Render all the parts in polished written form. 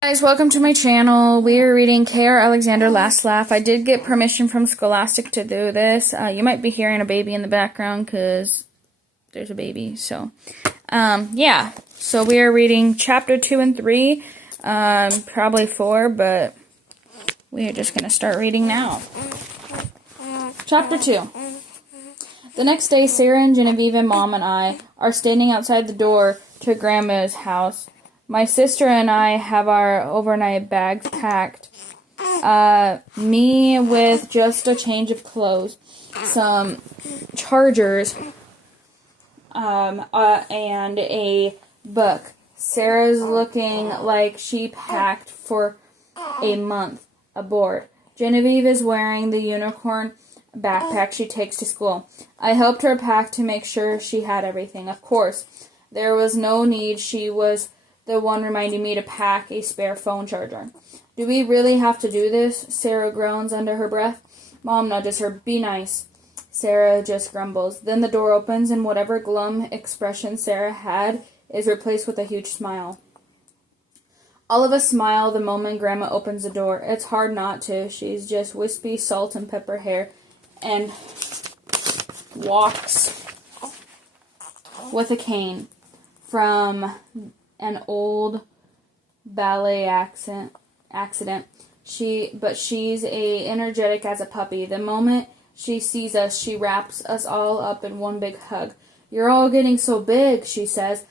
Guys, welcome to my channel. We are reading K.R. Alexander Last Laugh. I did get permission from Scholastic to do this. You might be hearing a baby in the background because there's a baby. So, yeah. So we are reading chapter 2 and 3, probably 4, but we are just going to start reading now. Chapter 2. The next day, Sarah and Genevieve and Mom and I are standing outside the door to Grandma's house. My sister and I have our overnight bags packed. Me with just a change of clothes, some chargers, and a book. Sarah's looking like she packed for a month aboard. Genevieve is wearing the unicorn backpack she takes to school. I helped her pack to make sure she had everything. Of course, there was no need. She was the one reminding me to pack a spare phone charger. Do we really have to do this? Sarah groans under her breath. Mom nudges her. Be nice. Sarah just grumbles. Then the door opens and whatever glum expression Sarah had is replaced with a huge smile. All of us smile the moment Grandma opens the door. It's hard not to. She's just wispy salt and pepper hair and walks with a cane from an old ballet accident. But she's energetic as a puppy. The moment she sees us, she wraps us all up in one big hug. You're all getting so big, she says.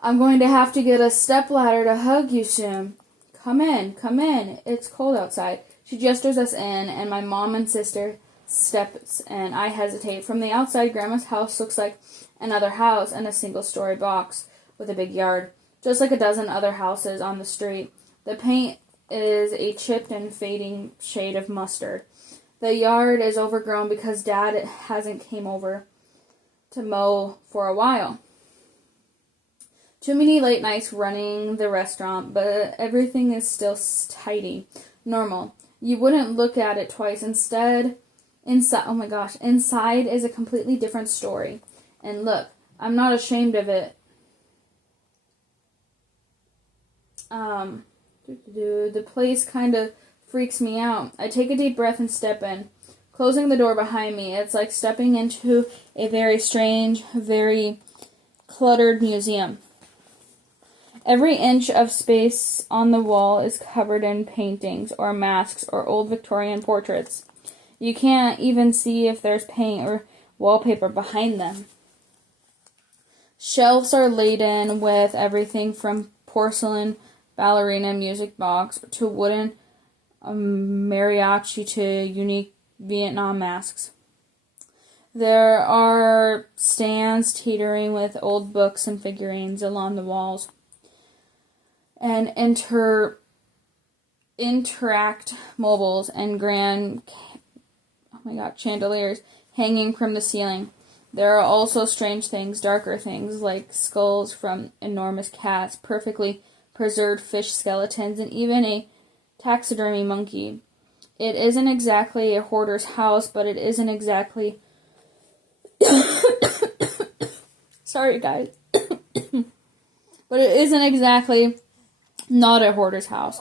I'm going to have to get a stepladder to hug you soon. Come in, come in. It's cold outside. She gestures us in, and my mom and sister steps in. I hesitate. From the outside, Grandma's house looks like another house and a single-story box with a big yard, just like a dozen other houses on the street. The paint is a chipped and fading shade of mustard. The yard is overgrown because Dad hasn't came over to mow for a while. Too many late nights running the restaurant, but everything is still tidy, normal. You wouldn't look at it twice. Inside is a completely different story. And look, I'm not ashamed of it. The place kind of freaks me out. I take a deep breath and step in, closing the door behind me. It's like stepping into a very strange, very cluttered museum. Every inch of space on the wall is covered in paintings or masks or old Victorian portraits. You can't even see if there's paint or wallpaper behind them. Shelves are laden with everything from porcelain ballerina music box to wooden mariachi to unique Vietnam masks. There are stands teetering with old books and figurines along the walls, and interact mobiles and grand chandeliers hanging from the ceiling. There are also strange things, darker things, like skulls from enormous cats, perfectly preserved fish skeletons, and even a taxidermy monkey. It isn't exactly a hoarder's house, but it isn't exactly... Sorry, guys. But it isn't exactly not a hoarder's house.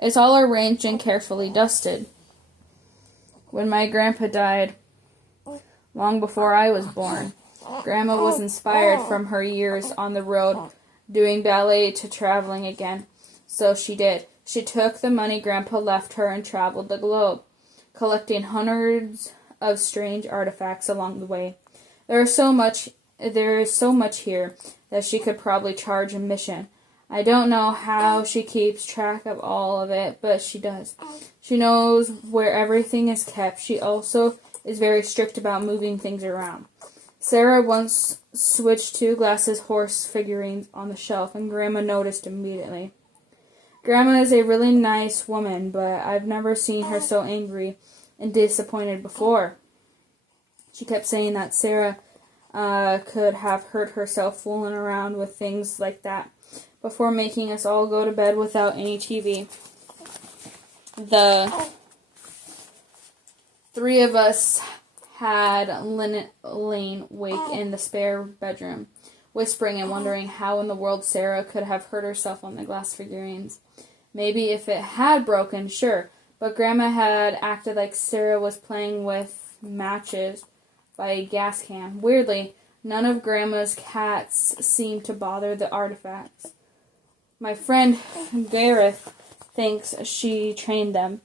It's all arranged and carefully dusted. When my grandpa died, long before I was born, Grandma was inspired from her years on the road doing ballet to traveling again. So she did. She took the money Grandpa left her and traveled the globe, collecting hundreds of strange artifacts along the way. There is so much here that she could probably charge admission. I don't know how she keeps track of all of it, but she does. She knows where everything is kept. She also is very strict about moving things around. Sarah once switched 2 glasses horse figurines on the shelf, and Grandma noticed immediately. Grandma is a really nice woman, but I've never seen her so angry and disappointed before. She kept saying that Sarah could have hurt herself fooling around with things like that before making us all go to bed without any TV. The 3 of us had lain awake in the spare bedroom, whispering and wondering how in the world Sarah could have hurt herself on the glass figurines. Maybe if it had broken, sure. But Grandma had acted like Sarah was playing with matches by a gas can. Weirdly, none of Grandma's cats seemed to bother the artifacts. My friend Gareth thinks she trained them.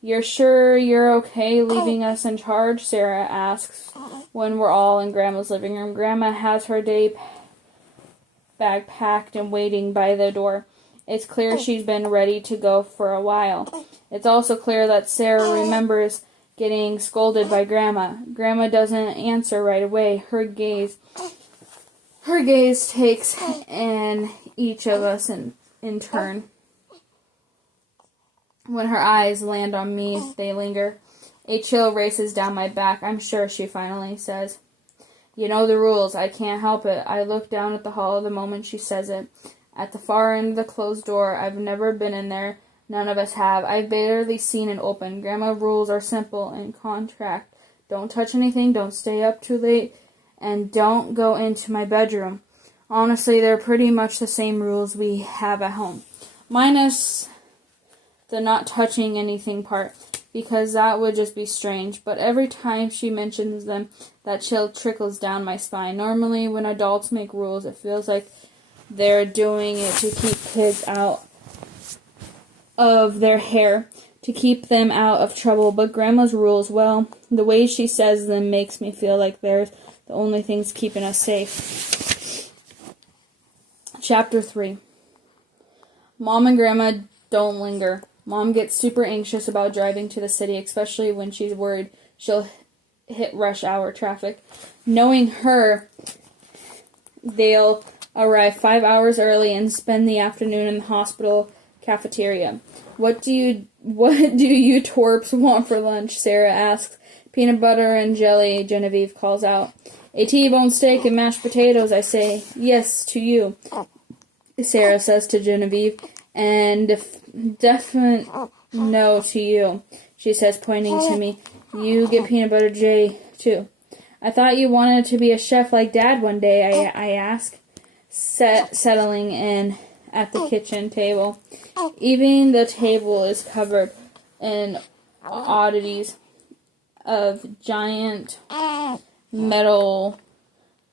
You're sure you're okay leaving us in charge? Sarah asks when we're all in Grandma's living room. Grandma has her day bag packed and waiting by the door. It's clear she's been ready to go for a while. It's also clear that Sarah remembers getting scolded by Grandma. Grandma doesn't answer right away. Her gaze takes in each of us in turn. When her eyes land on me, they linger. A chill races down my back. I'm sure, she finally says. You know the rules. I can't help it. I look down at the hall the moment she says it. At the far end of the closed door. I've never been in there. None of us have. I've barely seen it open. Grandma rules are simple in contract. Don't touch anything, don't stay up too late, and don't go into my bedroom. Honestly, they're pretty much the same rules we have at home. Minus the not touching anything part, because that would just be strange. But every time she mentions them, that chill trickles down my spine. Normally, when adults make rules, it feels like they're doing it to keep kids out of their hair, to keep them out of trouble. But Grandma's rules, well, the way she says them makes me feel like they're the only things keeping us safe. Chapter 3. Mom and Grandma don't linger. Mom gets super anxious about driving to the city, especially when she's worried she'll hit rush hour traffic. Knowing her, they'll arrive 5 hours early and spend the afternoon in the hospital cafeteria. What do you twerps want for lunch? Sarah asks. Peanut butter and jelly, Genevieve calls out. A T-bone steak and mashed potatoes, I say. Yes, to you, Sarah says to Genevieve. And definite no to you, she says, pointing to me. You get peanut butter, Jay, too. I thought you wanted to be a chef like Dad one day, I ask, settling in at the kitchen table. Even the table is covered in oddities of giant metal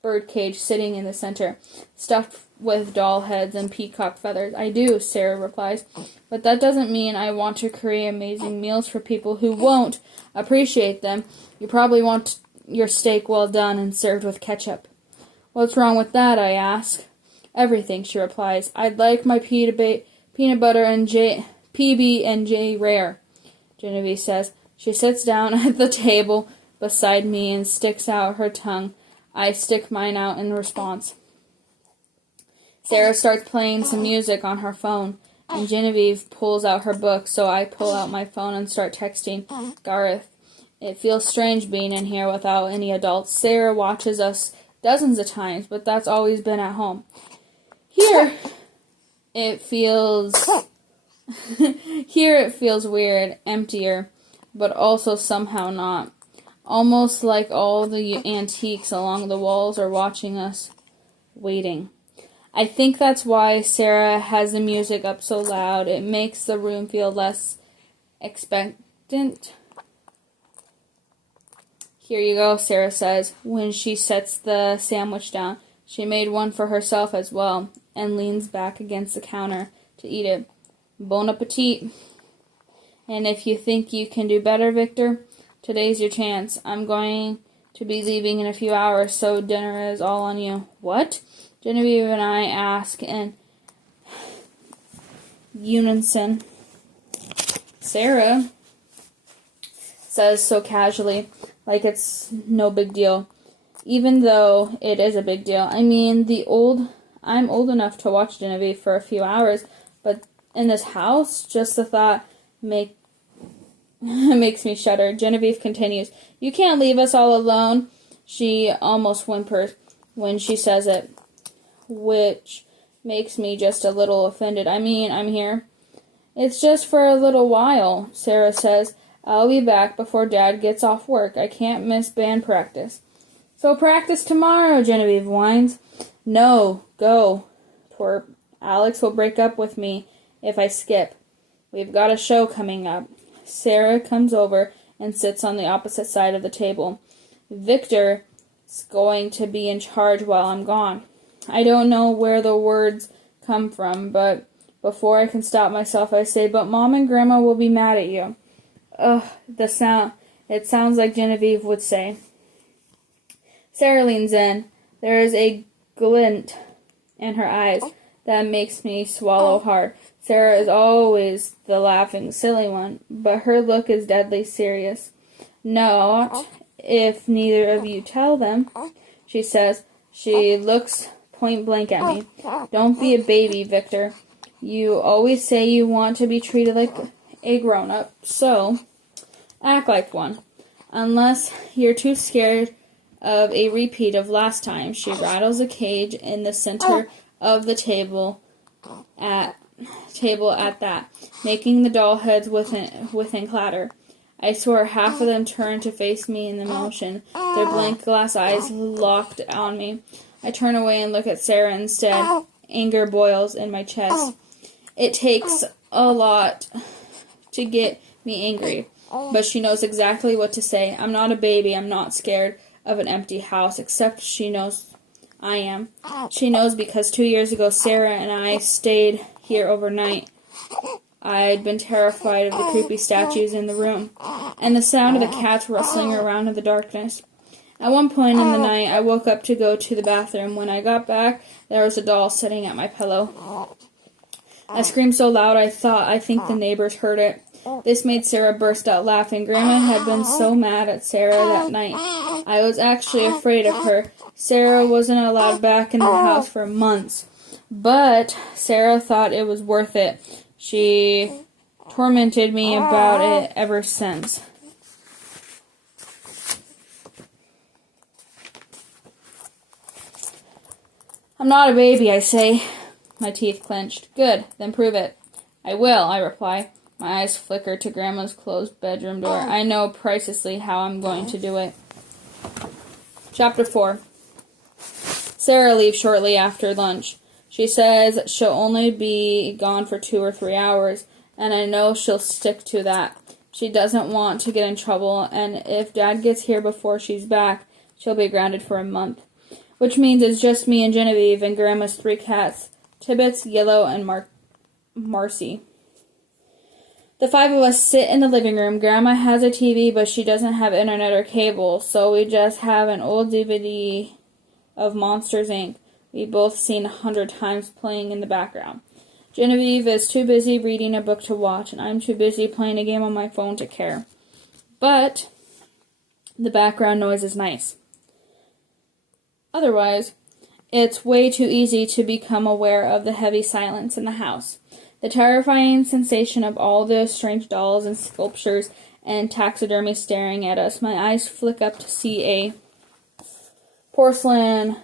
birdcage sitting in the center, stuffed with doll heads and peacock feathers. I do, Sarah replies, but that doesn't mean I want to create amazing meals for people who won't appreciate them. You probably want your steak well done and served with ketchup. What's wrong with that, I ask. Everything, she replies. I'd like my peanut butter and PB&J rare, Genevieve says. She sits down at the table beside me and sticks out her tongue. I stick mine out in response. Sarah starts playing some music on her phone, and Genevieve pulls out her book, so I pull out my phone and start texting Gareth. It feels strange being in here without any adults. Sarah watches us dozens of times, but that's always been at home. Here it feels weird, emptier, but also somehow not. Almost like all the antiques along the walls are watching us, waiting. I think that's why Sarah has the music up so loud. It makes the room feel less expectant. Here you go, Sarah says, when she sets the sandwich down. She made one for herself as well, and leans back against the counter to eat it. Bon appetit. And if you think you can do better, Victor, today's your chance. I'm going to be leaving in a few hours, so dinner is all on you. What? Genevieve and I ask in unison. Sarah says so casually, like it's no big deal. Even though it is a big deal. I mean, I'm old enough to watch Genevieve for a few hours, but in this house, just the thought makes me shudder. Genevieve continues, You can't leave us all alone. She almost whimpers when she says it, which makes me just a little offended. I mean, I'm here. It's just for a little while, Sarah says. I'll be back before Dad gets off work. I can't miss band practice. So practice tomorrow, Genevieve whines. No, go, twerp. Alex will break up with me if I skip. We've got a show coming up. Sarah comes over and sits on the opposite side of the table. Victor's going to be in charge while I'm gone. I don't know where the words come from, but before I can stop myself, I say, but Mom and Grandma will be mad at you. Ugh, it sounds like Genevieve would say. Sarah leans in. There is a glint in her eyes that makes me swallow hard. Sarah is always the laughing, silly one, but her look is deadly serious. Not if neither of you tell them, she says. She looks point blank at me. Don't be a baby, Victor. You always say you want to be treated like a grown-up, so act like one. Unless you're too scared of a repeat of last time. She rattles a cage in the center of the table at that, making the doll heads within clatter. I swear half of them turn to face me in the motion, their blank glass eyes locked on me. I turn away and look at Sarah instead. Anger boils in my chest. It takes a lot to get me angry, but she knows exactly what to say. I'm not a baby. I'm not scared of an empty house, except she knows I am. She knows because 2 years ago Sarah and I stayed here overnight. I'd been terrified of the creepy statues in the room, and the sound of the cats rustling around in the darkness. At one point in the night, I woke up to go to the bathroom. When I got back, there was a doll sitting at my pillow. I screamed so loud I think the neighbors heard it. This made Sarah burst out laughing. Grandma had been so mad at Sarah that night. I was actually afraid of her. Sarah wasn't allowed back in the house for months. But Sarah thought it was worth it. She tormented me about it ever since. I'm not a baby, I say. My teeth clenched. Good, then prove it. I will, I reply. My eyes flicker to Grandma's closed bedroom door. I know precisely how I'm going to do it. Chapter 4. Sarah leaves shortly after lunch. She says she'll only be gone for 2 or 3 hours, and I know she'll stick to that. She doesn't want to get in trouble, and if Dad gets here before she's back, she'll be grounded for a month. Which means it's just me and Genevieve and Grandma's 3 cats, Tibbets, Yellow, and Marcy. The 5 of us sit in the living room. Grandma has a TV, but she doesn't have internet or cable, so we just have an old DVD of Monsters, Inc. We've both seen 100 times playing in the background. Genevieve is too busy reading a book to watch, and I'm too busy playing a game on my phone to care. But the background noise is nice. Otherwise, it's way too easy to become aware of the heavy silence in the house. The terrifying sensation of all the strange dolls and sculptures and taxidermy staring at us. My eyes flick up to see a porcelain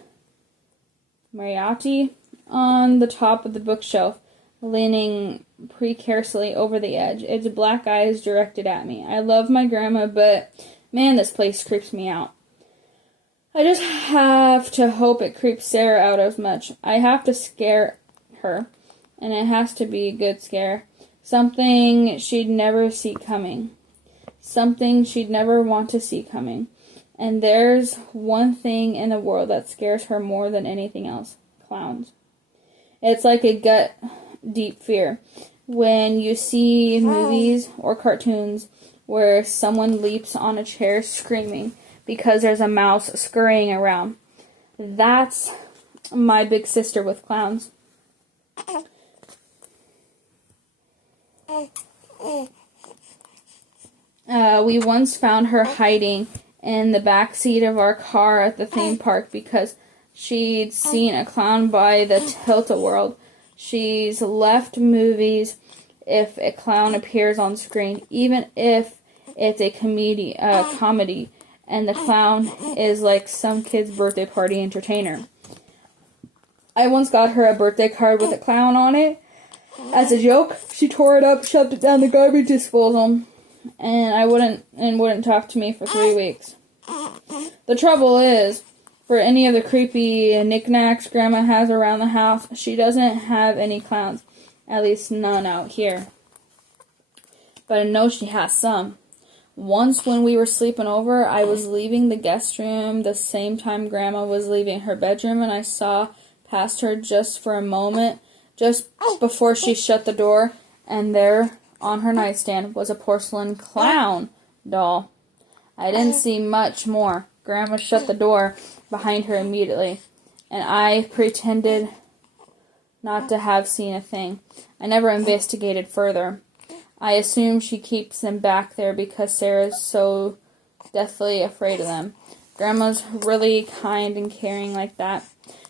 Mariatti on the top of the bookshelf, leaning precariously over the edge, its black eyes directed at me. I love my grandma, but man, this place creeps me out. I just have to hope it creeps Sarah out as much. I have to scare her, and it has to be a good scare. Something she'd never see coming. Something she'd never want to see coming. And there's one thing in the world that scares her more than anything else. Clowns. It's like a gut-deep fear. When you see movies or cartoons where someone leaps on a chair screaming because there's a mouse scurrying around. That's my big sister with clowns. We once found her hiding in the back seat of our car at the theme park because she'd seen a clown by the Tilt-A-Whirl. She's left movies if a clown appears on screen, even if it's a comedy, and the clown is like some kid's birthday party entertainer. I once got her a birthday card with a clown on it. As a joke, she tore it up, shoved it down the garbage disposal, and wouldn't talk to me for 3 weeks. The trouble is, for any of the creepy knickknacks Grandma has around the house, she doesn't have any clowns. At least none out here. but I know she has some. Once when we were sleeping over, I was leaving the guest room the same time Grandma was leaving her bedroom, and I saw past her just for a moment, just before she shut the door, and there on her nightstand was a porcelain clown doll. I didn't see much more. Grandma shut the door behind her immediately, and I pretended not to have seen a thing. I never investigated further. I assume she keeps them back there because Sarah's so deathly afraid of them. Grandma's really kind and caring like that.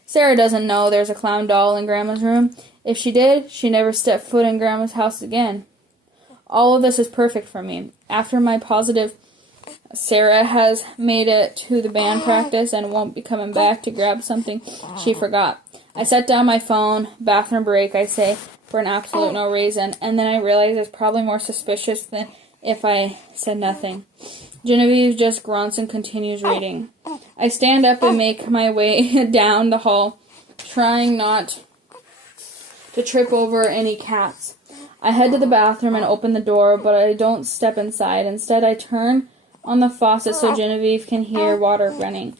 Sarah doesn't know there's a clown doll in Grandma's room. If she did, she never stepped foot in Grandma's house again. All of this is perfect for me. After my positive, Sarah has made it to the band practice and won't be coming back to grab something she forgot. I set down my phone. Bathroom break, I say, for an absolute no reason, and then I realize it's probably more suspicious than if I said nothing. Genevieve just grunts and continues reading. I stand up and make my way down the hall, trying not to trip over any cats. I head to the bathroom and open the door, but I don't step inside. Instead, I turn on the faucet so Genevieve can hear water running.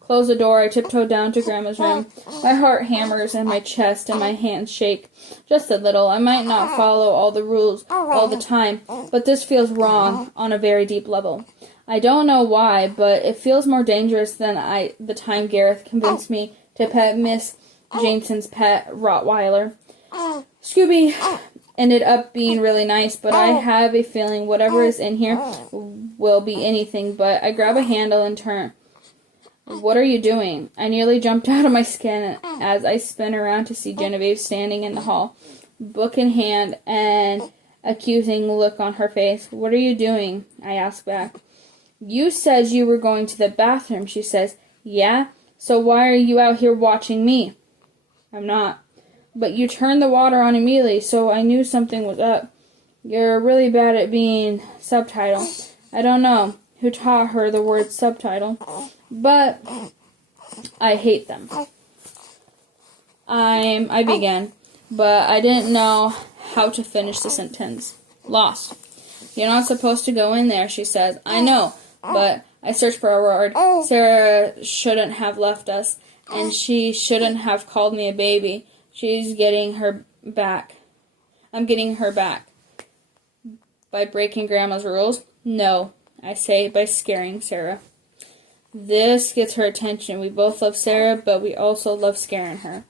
Close the door. I tiptoe down to Grandma's room. My heart hammers in my chest and my hands shake. Just a little. I might not follow all the rules all the time, but this feels wrong on a very deep level. I don't know why, but it feels more dangerous than the time Gareth convinced me to pet Miss Jameson's pet Rottweiler. Scooby ended up being really nice, but I have a feeling whatever is in here will be anything but. I grab a handle and turn. What are you doing? I nearly jumped out of my skin as I spin around to see Genevieve standing in the hall, book in hand, and accusing look on her face. What are you doing? I ask back. You said you were going to the bathroom, she says. Yeah? So why are you out here watching me? I'm not. But you turned the water on immediately, so I knew something was up. You're really bad at being subtitle. I don't know who taught her the word subtitle, but I hate them. I began, but I didn't know how to finish the sentence. Lost. You're not supposed to go in there, she says. I know, but I searched for a word. Sarah shouldn't have left us, and she shouldn't have called me a baby. She's getting her back. I'm getting her back. By breaking Grandma's rules? No, I say, by scaring Sarah. This gets her attention. We both love Sarah, but we also love scaring her.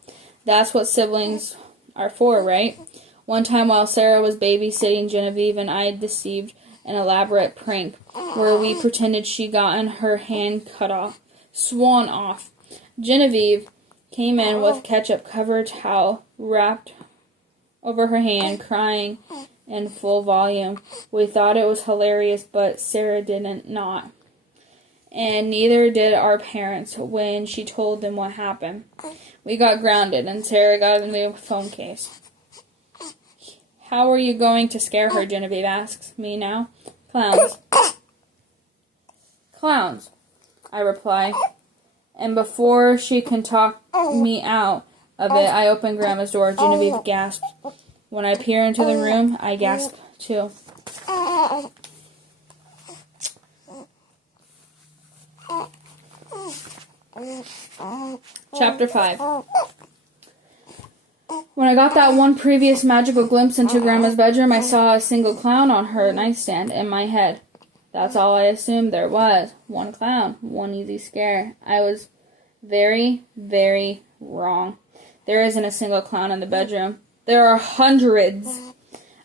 That's what siblings are for, right? One time while Sarah was babysitting Genevieve and I deceived an elaborate prank where we pretended she'd gotten her hand cut off, swan off. Genevieve came in with ketchup-covered towel wrapped over her hand, crying in full volume. We thought it was hilarious, but Sarah didn't not. And neither did our parents when she told them what happened. We got grounded, and Sarah got a new phone case. How are you going to scare her, Genevieve asks me now. Clowns. Clowns, I reply. And before she can talk me out of it, I open Grandma's door. Genevieve gasps. When I peer into the room, I gasp too. Chapter 5. When I got that one previous magical glimpse into Grandma's bedroom, I saw a single clown on her nightstand in my head. That's all I assumed there was. One clown. One easy scare. I was very, very wrong. There isn't a single clown in the bedroom. There are hundreds.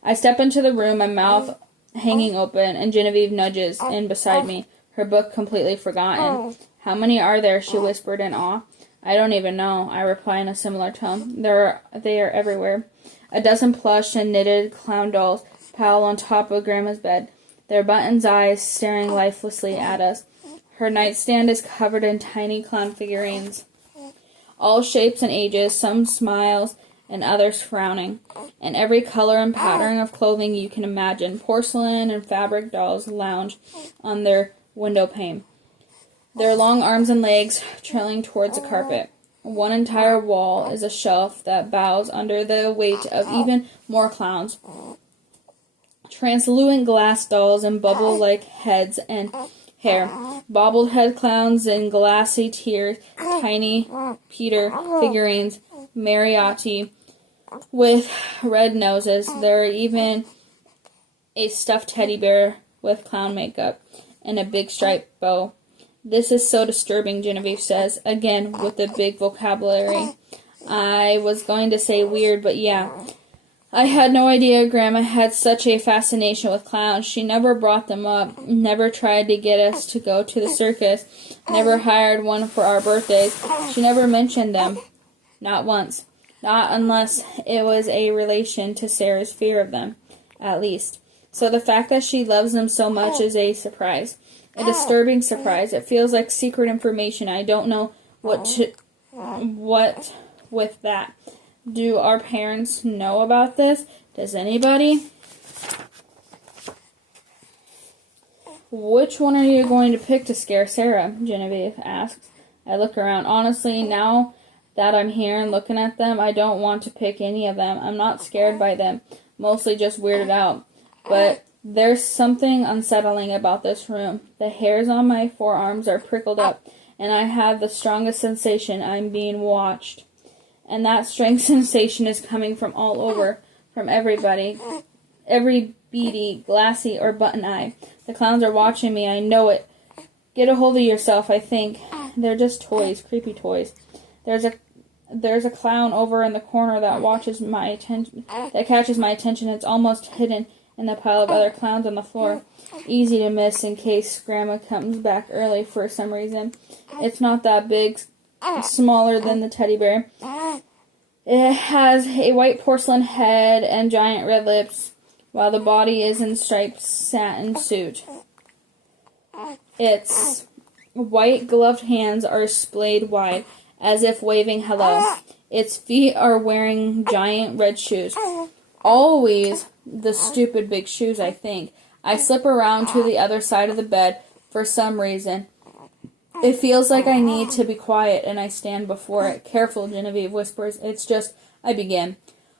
I step into the room, my mouth hanging open, and Genevieve nudges in beside me, her book completely forgotten. How many are there? She whispered in awe. I don't even know, I reply in a similar tone. They are everywhere. A dozen plush and knitted clown dolls pile on top of Grandma's bed, their buttons' eyes staring lifelessly at us. Her nightstand is covered in tiny clown figurines, all shapes and ages, some smiles and others frowning, and every color and pattern of clothing you can imagine. Porcelain and fabric dolls lounge on their window pane, their long arms and legs trailing towards the carpet. One entire wall is a shelf that bows under the weight of even more clowns. translucent glass dolls and bubble-like heads and hair, bobbled head clowns and glassy tears, tiny Peter figurines, Mariotti with red noses. There are even a stuffed teddy bear with clown makeup and a big striped bow. This is so disturbing, Genevieve says, again with the big vocabulary. I was going to say weird, but yeah. I had no idea Grandma had such a fascination with clowns. She never brought them up, never tried to get us to go to the circus, never hired one for our birthdays. She never mentioned them. Not once. Not unless it was a relation to Sarah's fear of them, at least. So the fact that she loves them so much is a surprise. A disturbing surprise. It feels like secret information. I don't know what with that. Do our parents know about this? Does anybody? Which one are you going to pick to scare Sarah? Genevieve asks. I look around. Honestly, now that I'm here and looking at them, I don't want to pick any of them. I'm not scared by them. Mostly just weirded out. But there's something unsettling about this room. The hairs on my forearms are prickled up, and I have the strongest sensation I'm being watched. And that strange sensation is coming from all over, from everybody. Every beady, glassy, or button eye. The clowns are watching me, I know it. Get a hold of yourself, I think. They're just toys, creepy toys. There's a clown over in the corner that catches my attention. It's almost hidden in the pile of other clowns on the floor. Easy to miss in case Grandma comes back early for some reason. It's not that big, smaller than the teddy bear. It has a white porcelain head and giant red lips, while the body is in striped satin suit. Its white gloved hands are splayed wide, as if waving hello. Its feet are wearing giant red shoes. Always the stupid big shoes, I think. I slip around to the other side of the bed for some reason. It feels like I need to be quiet, and I stand before it. Careful, Genevieve whispers. It's just, I begin.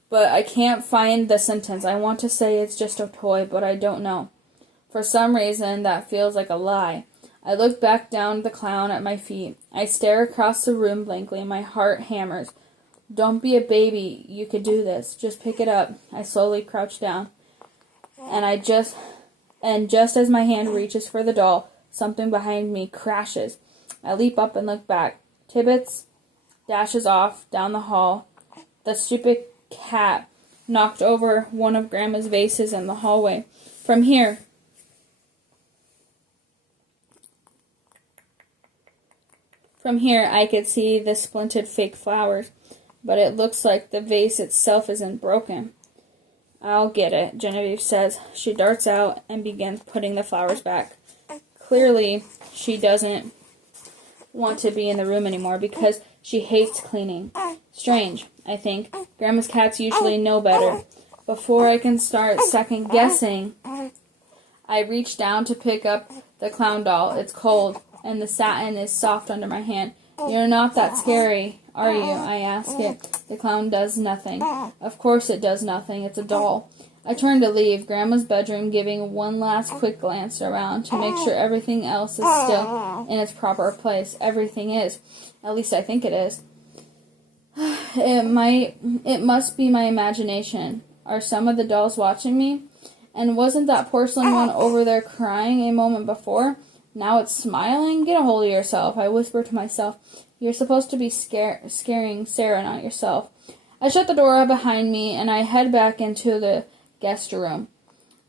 But I can't find the sentence. I want to say it's just a toy, but I don't know. For some reason, that feels like a lie. I look back down at the clown at my feet. I stare across the room blankly. My heart hammers. Don't be a baby. You could do this. Just pick it up. I slowly crouch down. And just as my hand reaches for the doll, something behind me crashes. I leap up and look back. Tibbets dashes off down the hall. The stupid cat knocked over one of Grandma's vases in the hallway. From here, I could see the splintered fake flowers, but it looks like the vase itself isn't broken. I'll get it, Genevieve says. She darts out and begins putting the flowers back. Clearly, she doesn't want to be in the room anymore because she hates cleaning. Strange, I think. Grandma's cats usually know better. Before I can start second-guessing, I reach down to pick up the clown doll. It's cold, and the satin is soft under my hand. You're not that scary, are you? I ask it. The clown does nothing. Of course it does nothing. It's a doll. I turn to leave Grandma's bedroom, giving one last quick glance around to make sure everything else is still in its proper place. Everything is. At least I think it is. It must be my imagination. Are some of the dolls watching me? And wasn't that porcelain one over there crying a moment before? Now it's smiling? Get a hold of yourself, I whisper to myself. You're supposed to be scaring Sarah, not yourself. I shut the door behind me, and I head back into the guest room.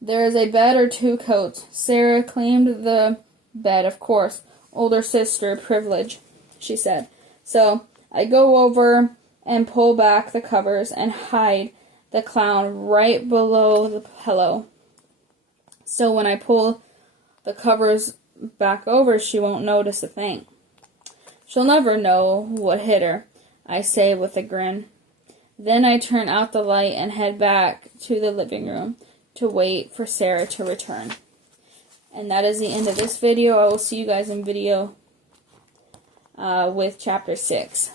There is a bed or two coats. Sarah claimed the bed, of course. Older sister privilege, she said. So I go over and pull back the covers and hide the clown right below the pillow. So when I pull the covers back over, she won't notice a thing. She'll never know what hit her, I say with a grin. Then I turn out the light and head back to the living room to wait for Sarah to return. And that is the end of this video. I will see you guys in video with chapter 6.